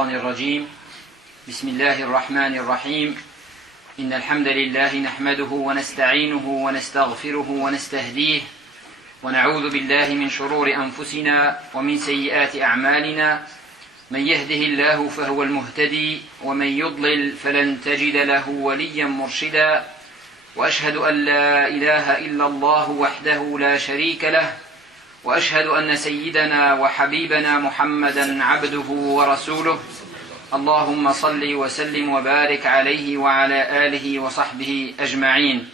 الشيطان الرجيم بسم الله الرحمن الرحيم إن الحمد لله نحمده ونستعينه ونستغفره ونستهديه ونعوذ بالله من شرور أنفسنا ومن سيئات أعمالنا من يهده الله فهو المهتدي ومن يضلل فلن تجد له وليا مرشدا وأشهد أن لا إله إلا الله وحده لا شريك له وأشهد أن سيدنا وحبيبنا محمدا عبده ورسوله اللهم صل وسلم وبارك عليه وعلى آله وصحبه أجمعين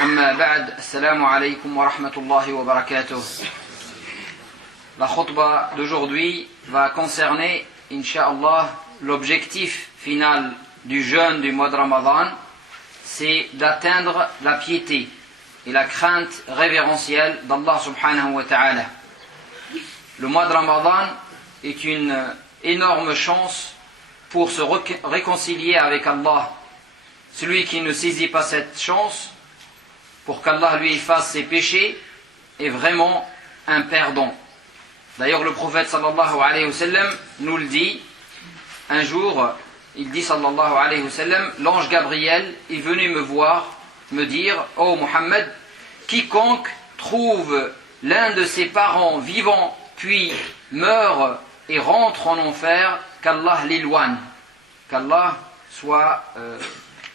أما بعد السلام عليكم ورحمة الله وبركاته. La khutbah d'aujourd'hui va concerner, Inch'Allah, l'objectif final du jeûne du mois de Ramadan, c'est d'atteindre la piété et la crainte révérentielle d'Allah subhanahu wa ta'ala. Le mois de Ramadan est une énorme chance pour se réconcilier avec Allah. Celui qui ne saisit pas cette chance, pour qu'Allah lui efface ses péchés, est vraiment un perdant. D'ailleurs, le prophète sallallahu alayhi wa sallam nous le dit. Un jour, il dit sallallahu alayhi wa sallam, l'ange Gabriel est venu me voir, me dire, ô Muhammad, quiconque trouve l'un de ses parents vivant, puis meurt et rentre en enfer, qu'Allah l'éloigne, qu'Allah soit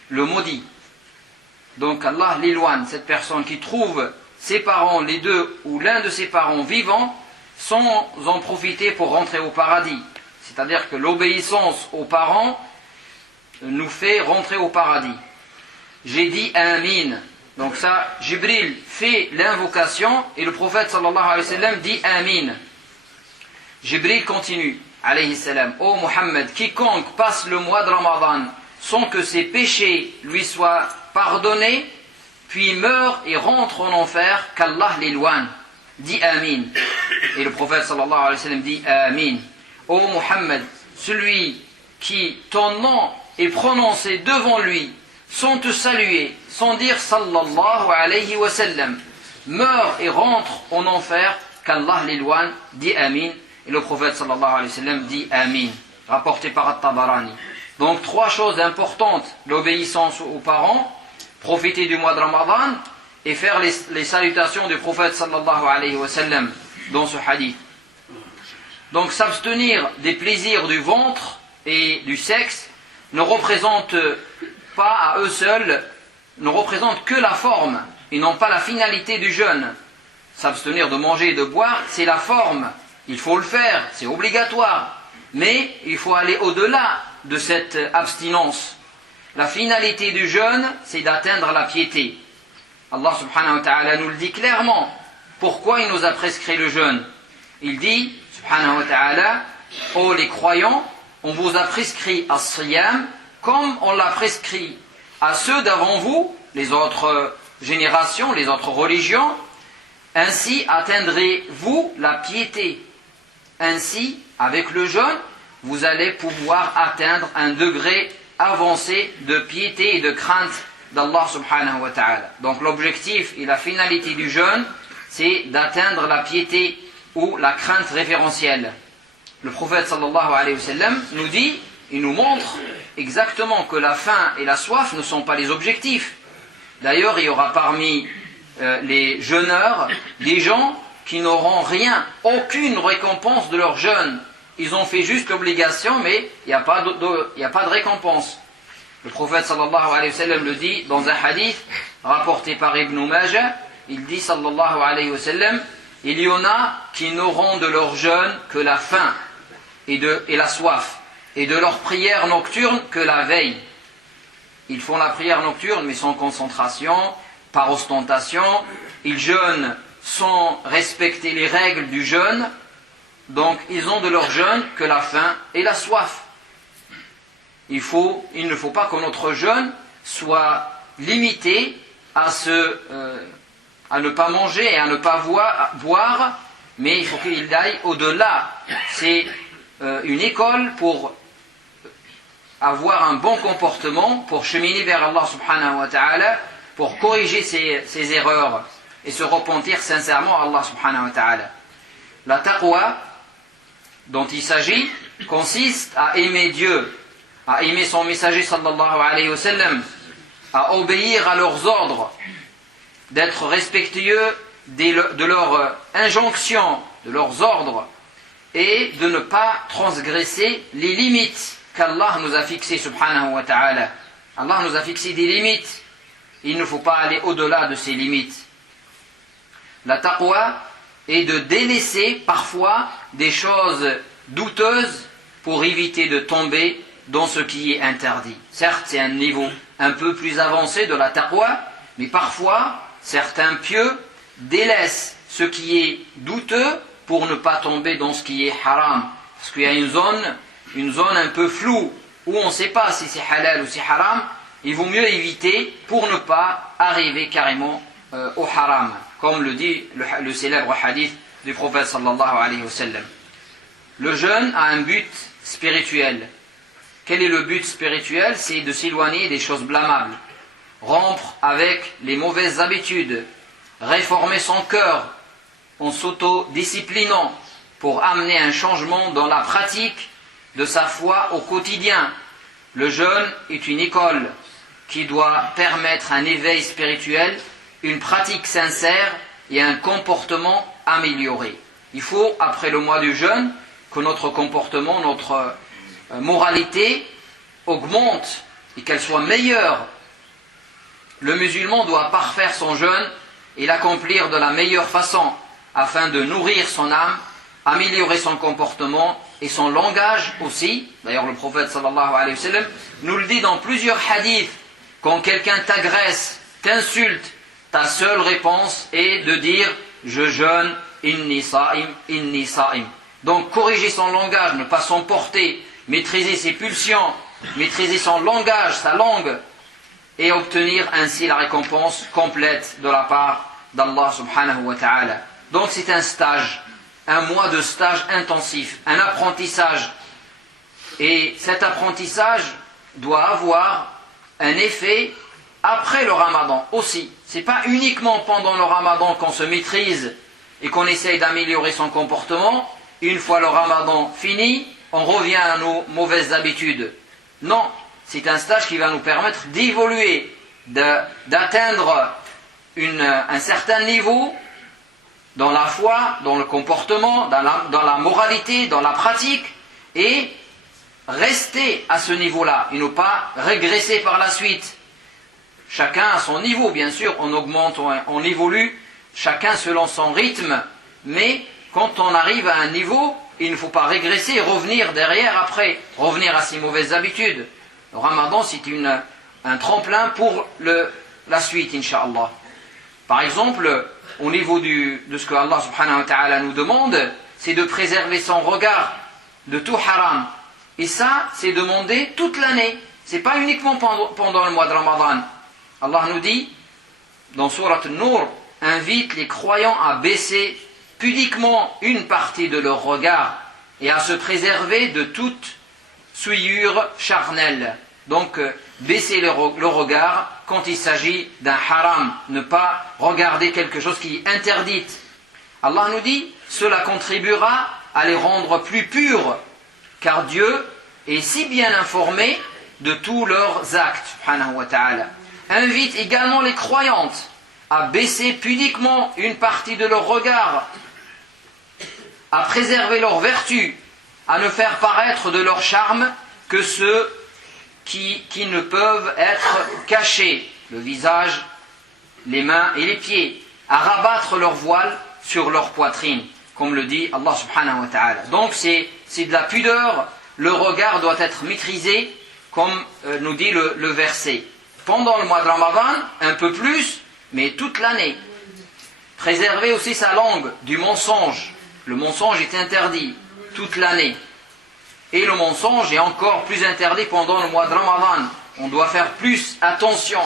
le maudit. Donc Allah l'éloigne, cette personne qui trouve ses parents, les deux ou l'un de ses parents vivants, sans en profiter pour rentrer au paradis. C'est-à-dire que l'obéissance aux parents nous fait rentrer au paradis. J'ai dit Amin. Donc ça, Jibril fait l'invocation et le prophète sallallahu alayhi wa sallam dit Amin. Jibril continue, alayhi salam, ô Muhammad, quiconque passe le mois de Ramadan sans que ses péchés lui soient pardonnés, puis meurt et rentre en enfer, qu'Allah l'éloigne. Dit Amin. Et le prophète sallallahu alayhi wa sallam dit Amin. Ô Muhammad, celui qui ton nom est prononcé devant lui, sans te saluer, sans dire sallallahu alayhi wa sallam, meurt et rentre en enfer, qu'Allah l'éloigne, dit Amin. Et le prophète sallallahu alayhi wa sallam dit Amin. Rapporté par At-Tabarani. Donc trois choses importantes: l'obéissance aux parents, profiter du mois de Ramadan et faire les salutations du prophète sallallahu alayhi wa sallam dans ce hadith. Donc s'abstenir des plaisirs du ventre et du sexe ne représente pas à eux seuls, ne représente que la forme et non pas la finalité du jeûne. S'abstenir de manger et de boire, c'est la forme, il faut le faire, c'est obligatoire, mais il faut aller au-delà de cette abstinence. La finalité du jeûne, c'est d'atteindre la piété. Allah subhanahu wa ta'ala nous le dit clairement. Pourquoi il nous a prescrit le jeûne? Il dit, subhanahu wa ta'ala, ô les croyants, on vous a prescrit as-siyam comme on l'a prescrit à ceux d'avant vous, les autres générations, les autres religions. Ainsi atteindrez-vous la piété. Ainsi, avec le jeûne, vous allez pouvoir atteindre un degré avancé de piété et de crainte d'Allah subhanahu wa ta'ala. Donc l'objectif et la finalité du jeûne, c'est d'atteindre la piété ou la crainte révérentielle. Le prophète sallallahu alayhi wa sallam nous dit, il nous montre exactement que la faim et la soif ne sont pas les objectifs. D'ailleurs, il y aura parmi les jeûneurs des gens qui n'auront rien, aucune récompense de leur jeûne. Ils ont fait juste l'obligation, mais il n'y a pas de récompense. Le prophète sallallahu alayhi wa sallam le dit dans un hadith rapporté par Ibn Majah. Il dit sallallahu alayhi wa sallam, il y en a qui n'auront de leur jeûne que la faim et la soif, et de leur prière nocturne que la veille. Ils font la prière nocturne mais sans concentration, par ostentation. Ils jeûnent sans respecter les règles du jeûne. Donc ils ont de leur jeûne que la faim et la soif. Il ne faut pas que notre jeûne soit limité à ne pas manger et à ne pas boire, mais il faut qu'il aille au-delà. C'est une école pour avoir un bon comportement, pour cheminer vers Allah subhanahu wa ta'ala, pour corriger ses erreurs et se repentir sincèrement à Allah subhanahu wa ta'ala. La taqwa dont il s'agit, consiste à aimer Dieu, à aimer son messager sallallahu alayhi wa sallam, à obéir à leurs ordres, d'être respectueux de leurs injonctions, de leurs ordres, et de ne pas transgresser les limites qu'Allah nous a fixées subhanahu wa ta'ala. Allah nous a fixé des limites, il ne faut pas aller au-delà de ces limites. La taqwa est de délaisser parfois des choses douteuses pour éviter de tomber dans ce qui est interdit. Certes, c'est un niveau un peu plus avancé de la taqwa, mais parfois, certains pieux délaissent ce qui est douteux pour ne pas tomber dans ce qui est haram. Parce qu'il y a une zone un peu floue, où on ne sait pas si c'est halal ou si haram, il vaut mieux éviter pour ne pas arriver carrément au haram. Comme le dit le célèbre hadith du prophète sallallahu alayhi wa sallam. Le jeûne a un but spirituel. Quel est le but spirituel? C'est de s'éloigner des choses blâmables, rompre avec les mauvaises habitudes, réformer son cœur en s'auto-disciplinant pour amener un changement dans la pratique de sa foi au quotidien. Le jeûne est une école qui doit permettre un éveil spirituel, une pratique sincère et un comportement amélioré. Il faut, après le mois du jeûne, que notre comportement, notre moralité augmente et qu'elle soit meilleure. Le musulman doit parfaire son jeûne et l'accomplir de la meilleure façon afin de nourrir son âme, améliorer son comportement et son langage aussi. D'ailleurs, le prophète sallallahu alayhi wa sallam nous le dit dans plusieurs hadiths. Quand quelqu'un t'agresse, t'insulte, ta seule réponse est de dire « je jeûne, inni sa'im, inni sa'im ». Donc corriger son langage, ne pas s'emporter, maîtriser ses pulsions, maîtriser son langage, sa langue, et obtenir ainsi la récompense complète de la part d'Allah subhanahu wa ta'ala. Donc c'est un stage, un mois de stage intensif, un apprentissage. Et cet apprentissage doit avoir un effet après le ramadan aussi. Ce n'est pas uniquement pendant le ramadan qu'on se maîtrise et qu'on essaye d'améliorer son comportement. Une fois le ramadan fini, on revient à nos mauvaises habitudes. Non, c'est un stage qui va nous permettre d'évoluer, d'atteindre un certain niveau dans la foi, dans le comportement, dans la moralité, dans la pratique, et rester à ce niveau-là, et ne pas régresser par la suite. Chacun à son niveau, bien sûr, on augmente, on évolue, chacun selon son rythme, mais quand on arrive à un niveau, il ne faut pas régresser et revenir derrière après, revenir à ses mauvaises habitudes. Le ramadan, c'est un tremplin pour la suite, incha'Allah. Par exemple, au niveau de ce que Allah subhanahu wa ta'ala nous demande, c'est de préserver son regard de tout haram. Et ça, c'est demandé toute l'année. C'est pas uniquement pendant le mois de Ramadan. Allah nous dit, dans Sourate An-Nur, invite les croyants à baisser pudiquement une partie de leur regard et à se préserver de toute souillure charnelle. Donc, baisser le regard quand il s'agit d'un haram, ne pas regarder quelque chose qui est interdite. Allah nous dit, cela contribuera à les rendre plus purs, car Dieu est si bien informé de tous leurs actes, subhanahu wa ta'ala. Invite également les croyantes à baisser pudiquement une partie de leur regard, à préserver leur vertu, à ne faire paraître de leur charme que ceux qui ne peuvent être cachés, le visage, les mains et les pieds, à rabattre leur voile sur leur poitrine, comme le dit Allah subhanahu wa ta'ala. Donc c'est de la pudeur, le regard doit être maîtrisé, comme nous dit le verset. Pendant le mois de Ramadan, un peu plus, mais toute l'année. Préserver aussi sa langue du mensonge. Le mensonge est interdit toute l'année. Et le mensonge est encore plus interdit pendant le mois de Ramadan. On doit faire plus attention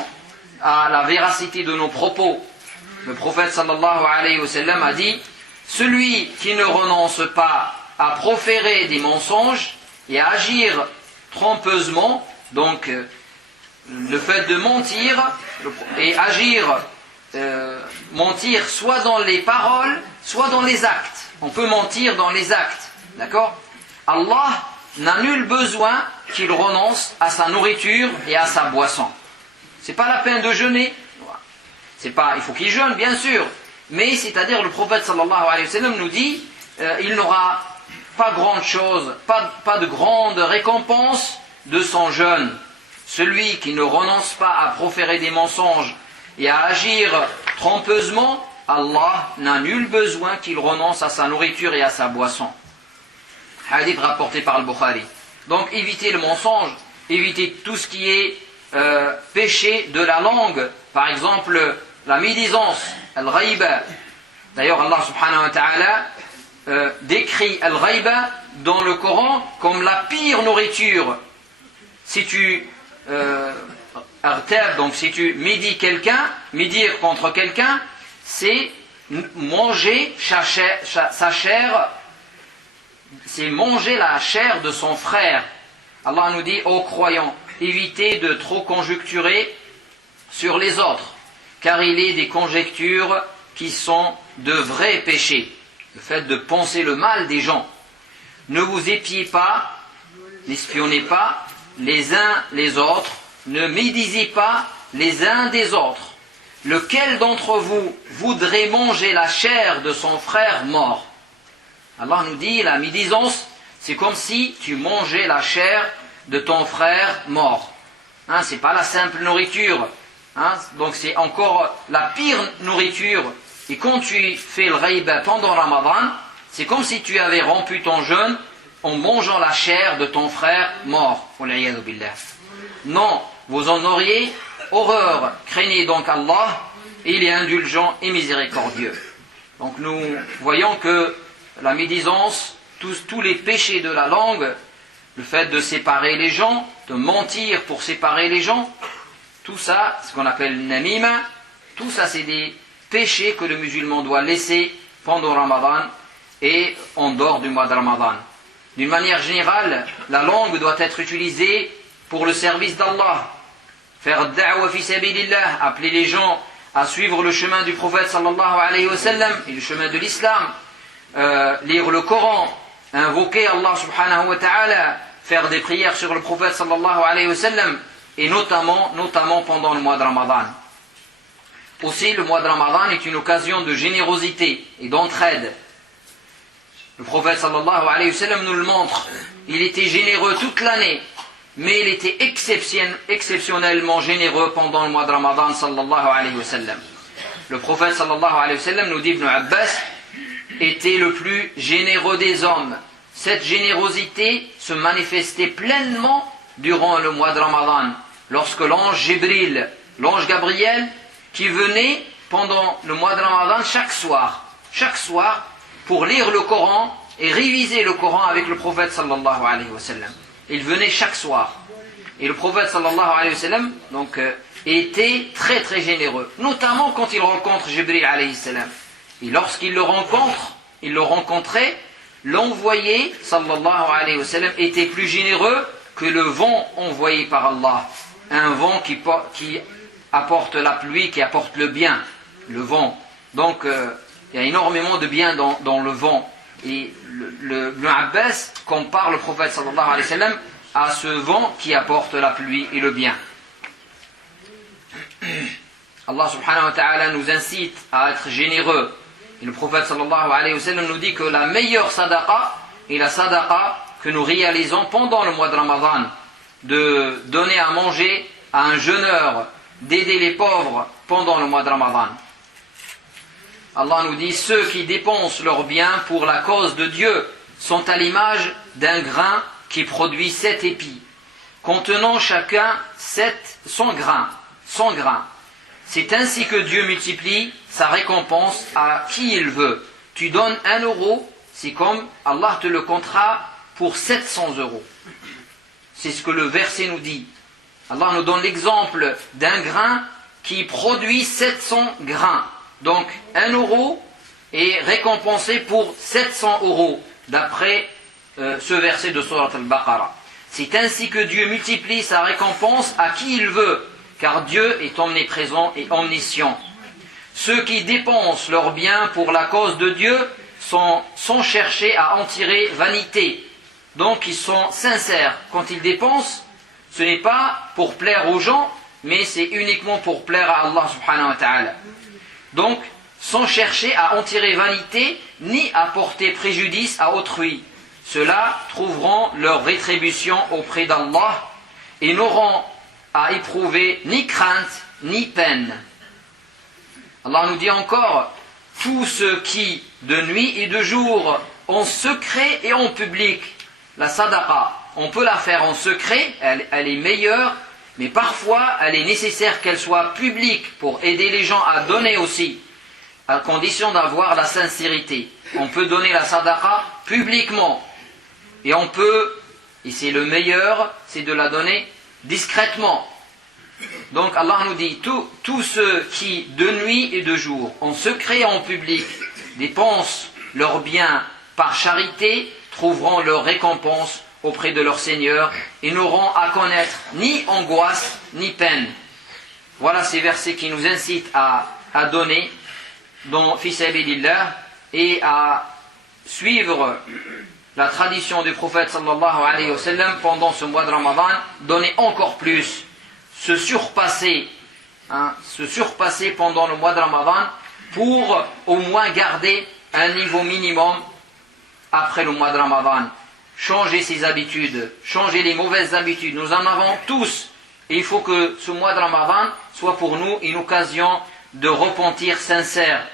à la véracité de nos propos. Le prophète sallallahu alayhi wa sallam a dit, celui qui ne renonce pas à proférer des mensonges et à agir trompeusement, donc le fait de mentir et agir, mentir soit dans les paroles, soit dans les actes. On peut mentir dans les actes, d'accord? Allah n'a nul besoin qu'il renonce à sa nourriture et à sa boisson. C'est pas la peine de jeûner. Il faut qu'il jeûne, bien sûr. Mais c'est-à-dire le prophète sallallahu alayhi wa sallam nous dit il n'aura pas grande chose, pas de grande récompense de son jeûne. Celui qui ne renonce pas à proférer des mensonges et à agir trompeusement, Allah n'a nul besoin qu'il renonce à sa nourriture et à sa boisson. Hadith rapporté par le Bukhari. Donc évitez le mensonge, évitez tout ce qui est péché de la langue. Par exemple, la médisance, al-ghaiba. D'ailleurs, Allah subhanahu wa ta'ala décrit al-ghaiba dans le Coran comme la pire nourriture. Si tu donc si tu médire contre quelqu'un, c'est manger sa chair, c'est manger la chair de son frère. Allah nous dit, ô croyants, évitez de trop conjecturer sur les autres, car il est des conjectures qui sont de vrais péchés. Le fait de penser le mal des gens. Ne vous épiez pas, n'espionnez pas les uns les autres, ne médisez pas les uns des autres. Lequel d'entre vous voudrait manger la chair de son frère mort? Allah nous dit, la médisance, c'est comme si tu mangeais la chair de ton frère mort. C'est pas la simple nourriture. Donc c'est encore la pire nourriture. Et quand tu fais le ghaiba pendant Ramadan, c'est comme si tu avais rompu ton jeûne en mangeant la chair de ton frère mort. Non, vous en auriez horreur. Craignez donc Allah, il est indulgent et miséricordieux. Donc nous voyons que la médisance, tous les péchés de la langue, le fait de séparer les gens, de mentir pour séparer les gens, tout ça, ce qu'on appelle namima, tout ça c'est des péchés que le musulman doit laisser pendant Ramadan et en dehors du mois de Ramadan. D'une manière générale, la langue doit être utilisée pour le service d'Allah. Faire da'wa fi sabilillah, appeler les gens à suivre le chemin du prophète sallallahu alayhi wa sallam et le chemin de l'islam. Lire le Coran, invoquer Allah subhanahu wa ta'ala, faire des prières sur le prophète sallallahu alayhi wa sallam, et notamment pendant le mois de Ramadan. Aussi, le mois de Ramadan est une occasion de générosité et d'entraide. Le prophète sallallahu alayhi wa sallam nous le montre. Il était généreux toute l'année, mais il était exceptionnellement généreux pendant le mois de Ramadan sallallahu alayhi wa sallam. Le prophète sallallahu alayhi wa sallam, nous dit Ibn Abbas, était le plus généreux des hommes. Cette générosité se manifestait pleinement durant le mois de Ramadan, lorsque l'ange Gabriel, qui venait pendant le mois de Ramadan chaque soir, pour lire le Coran et réviser le Coran avec le prophète sallallahu alayhi wa sallam. Il venait chaque soir. Et le prophète sallallahu alayhi wa sallam était très très généreux, notamment quand il rencontre Jibril alayhi salam. Et lorsqu'il le rencontrait, l'envoyé sallallahu alayhi wa sallam était plus généreux que le vent envoyé par Allah. Un vent qui apporte la pluie, qui apporte le bien, le vent. Donc il y a énormément de bien dans le vent. Et Ibn Abbas compare le prophète sallallahu alayhi wa sallam à ce vent qui apporte la pluie et le bien. Allah subhanahu wa ta'ala nous incite à être généreux. Et le prophète sallallahu alayhi wa sallam nous dit que la meilleure sadaqa est la sadaqa que nous réalisons pendant le mois de Ramadan. De donner à manger à un jeûneur, d'aider les pauvres pendant le mois de Ramadan. Allah nous dit, ceux qui dépensent leurs biens pour la cause de Dieu sont à l'image d'un grain qui produit 7 épis, contenant chacun 100 grains. C'est ainsi que Dieu multiplie sa récompense à qui il veut. Tu donnes 1 euro, c'est comme Allah te le comptera pour 700 euros. C'est ce que le verset nous dit. Allah nous donne l'exemple d'un grain qui produit 700 grains. Donc 1 euro est récompensé pour 700 euros, d'après ce verset de Surat al-Baqarah. C'est ainsi que Dieu multiplie sa récompense à qui il veut, car Dieu est omniprésent et omniscient. Ceux qui dépensent leurs biens pour la cause de Dieu sans chercher à en tirer vanité. Donc ils sont sincères. Quand ils dépensent, ce n'est pas pour plaire aux gens, mais c'est uniquement pour plaire à Allah subhanahu wa ta'ala. Donc, sans chercher à en tirer vanité, ni à porter préjudice à autrui. Ceux-là trouveront leur rétribution auprès d'Allah et n'auront à éprouver ni crainte, ni peine. Allah nous dit encore, tous ceux qui, de nuit et de jour, en secret et en public, la sadaqa, on peut la faire en secret, elle est meilleure, mais parfois elle est nécessaire qu'elle soit publique pour aider les gens à donner aussi, à condition d'avoir la sincérité. On peut donner la sadaqa publiquement, et on peut, et c'est le meilleur, c'est de la donner discrètement. Donc Allah nous dit, tous ceux qui, de nuit et de jour, en secret et en public, dépensent leurs biens par charité, trouveront leur récompense auprès de leur Seigneur et n'auront à connaître ni angoisse ni peine. Voilà ces versets qui nous incitent à donner dans fi sabilillah et à suivre la tradition du prophète sallallahu alayhi wa sallam pendant ce mois de Ramadan, donner encore plus, se surpasser pendant le mois de Ramadan pour au moins garder un niveau minimum après le mois de Ramadan. Changer ses habitudes, changer les mauvaises habitudes. Nous en avons tous. Et il faut que ce mois de Ramadan soit pour nous une occasion de repentir sincère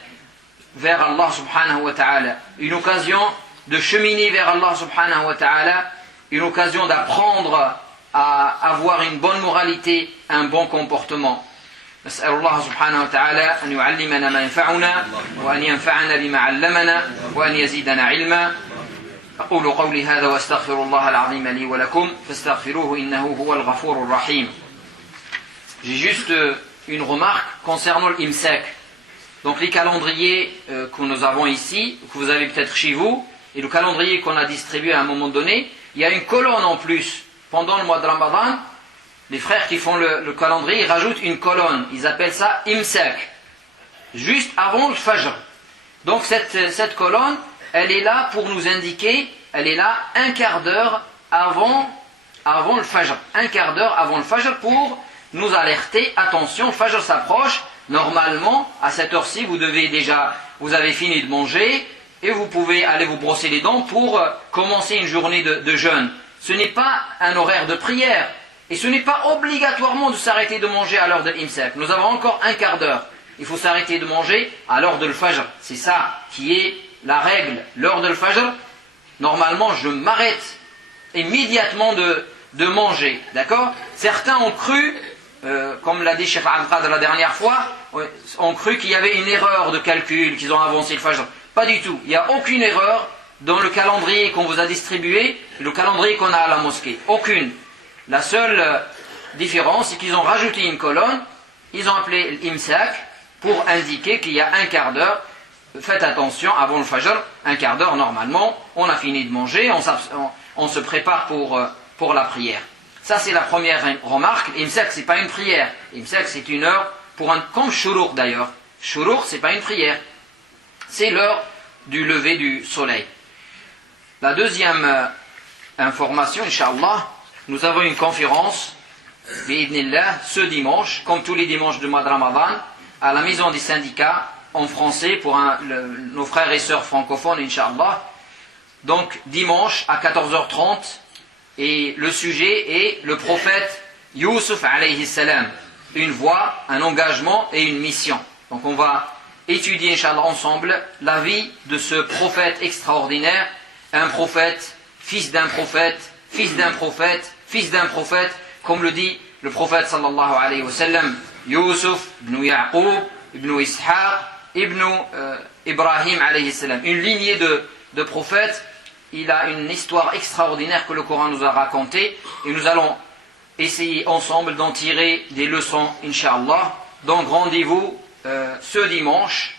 vers Allah subhanahu wa ta'ala. Une occasion de cheminer vers Allah subhanahu wa ta'ala. Une occasion d'apprendre à avoir une bonne moralité, un bon comportement. نسأل الله سبحانه وتعالى أن يعلمنا ما ينفعنا وأن ينفعنا بما علمنا وأن يزيدنا علما أقول قولي هذا وأستغفر الله العظيم لي ولكم فاستغفروه إنه هو الغفور الرحيم. J'ai juste une remarque concernant l'imsak. Donc les calendriers que nous avons ici, que vous avez peut-être chez vous, et le calendrier qu'on a distribué à un moment donné, il y a une colonne en plus. Pendant le mois de Ramadan, les frères qui font le calendrier, ils rajoutent une colonne. Ils appellent ça imsak. Juste avant le fajr. Donc cette colonne, elle est là pour nous indiquer, elle est là un quart d'heure avant le fajr. Un quart d'heure avant le fajr pour nous alerter. Attention, le fajr s'approche. Normalement, à cette heure-ci, vous avez fini de manger et vous pouvez aller vous brosser les dents pour commencer une journée de jeûne. Ce n'est pas un horaire de prière. Et ce n'est pas obligatoirement de s'arrêter de manger à l'heure de l'imsak. Nous avons encore un quart d'heure. Il faut s'arrêter de manger à l'heure de l'fajr. C'est ça qui est la règle. L'heure de l'fajr, normalement, je m'arrête immédiatement de manger. D'accord ? Certains ont cru, comme l'a dit Cheikh Al-Qadr la dernière fois, ont cru qu'il y avait une erreur de calcul, qu'ils ont avancé le fajr. Pas du tout. Il n'y a aucune erreur dans le calendrier qu'on vous a distribué, le calendrier qu'on a à la mosquée. Aucune. La seule différence, c'est qu'ils ont rajouté une colonne, ils ont appelé l'imsak pour indiquer qu'il y a un quart d'heure. Faites attention, avant le fajr, un quart d'heure normalement, on a fini de manger, on se prépare pour la prière. Ça c'est la première remarque. L'imsak c'est pas une prière. L'imsak c'est une heure comme shuruq d'ailleurs. Shuruq c'est pas une prière. C'est l'heure du lever du soleil. La deuxième information, Inch'Allah, nous avons une conférence, bi'idnillah, ce dimanche, comme tous les dimanches du mois de Ramadan, à la maison des syndicats, en français, pour nos frères et sœurs francophones, Inch'Allah. Donc, dimanche, à 14h30, et le sujet est le prophète Yusuf alayhi salam. Une voix, un engagement et une mission. Donc, on va étudier, Inch'Allah, ensemble, la vie de ce prophète extraordinaire, un prophète, fils d'un prophète, fils d'un prophète, fils d'un prophète, comme le dit le prophète sallallahu alayhi wa sallam, Yusuf ibn Yaqub, ibn Ishaq, ibn Ibrahim alayhi salam. Une lignée de prophètes. Il a une histoire extraordinaire que le Coran nous a racontée et nous allons essayer ensemble d'en tirer des leçons, Inch'Allah. Donc rendez-vous ce dimanche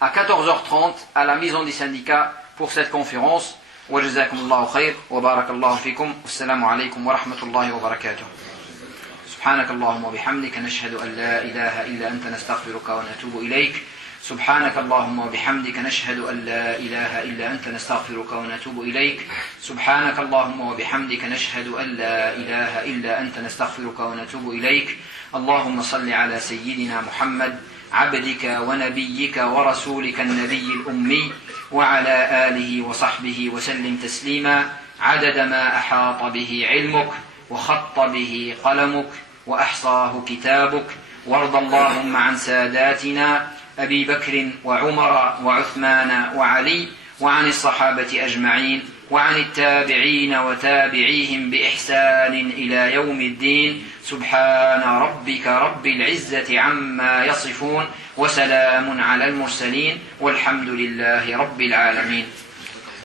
à 14h30 à la maison des syndicats pour cette conférence. وجزاكم الله خير وبارك الله فيكم والسلام عليكم ورحمة الله وبركاته. سبحانك اللهم وبحمدك نشهد أن لا إله إلا أنت نستغفرك ونتوب إليك. سبحانك اللهم وبحمدك نشهد أن لا إله إلا أنت نستغفرك ونتوب إليك. سبحانك اللهم وبحمدك نشهد أن لا إله إلا أنت نستغفرك ونتوب إليك. اللهم صل على سيدنا محمد عبدك ونبيك ورسولك النبي الأمي وعلى آله وصحبه وسلم تسليما عدد ما أحاط به علمك وخط به قلمك وأحصاه كتابك. وارض اللهم عن ساداتنا أبي بكر وعمر وعثمان وعلي وعن الصحابة أجمعين وعن التابعين وتابعيهم بإحسان إلى يوم الدين. سبحان ربك رب العزة عما يصفون وسلام على المرسلين والحمد لله رب العالمين.